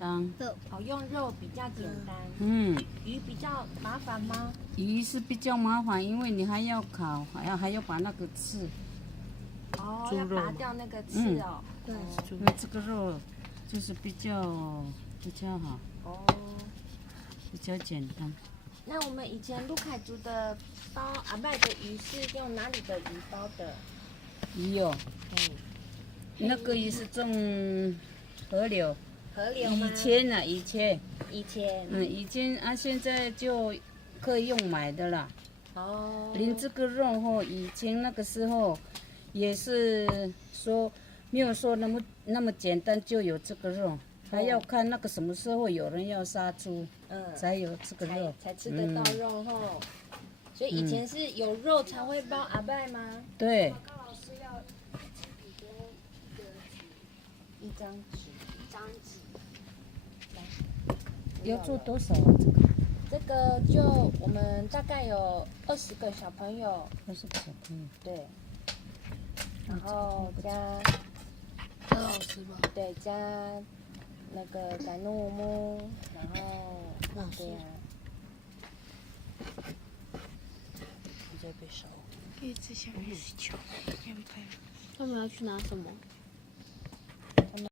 单。哦，用肉比较简单。鱼比较麻烦吗？鱼是比较麻烦，因为你还要烤，还要把那个刺。哦，要拔掉那个刺哦。对。这个肉就是比较好。哦。比较简单。那我们以前陆凯族的包阿拜的鱼是用哪里的鱼包的？鱼哦。那个鱼是种河流。河流吗？以前啊，以前。以前啊，现在就可以用买的啦。哦。连这个肉吼，以前那个时候也是说没有说那么简单就有这个肉，还要看那个什么时候有人要杀猪，才有这个肉，才吃得到肉吼。所以以前是有肉才会包阿拜吗？对。一张纸。要做多少？这个就我们大概有20个小朋友。20个小朋友。对。然后加。很好吃吧？对，加那个改诺木，然后对呀。一直想吃球，他们要去拿什么？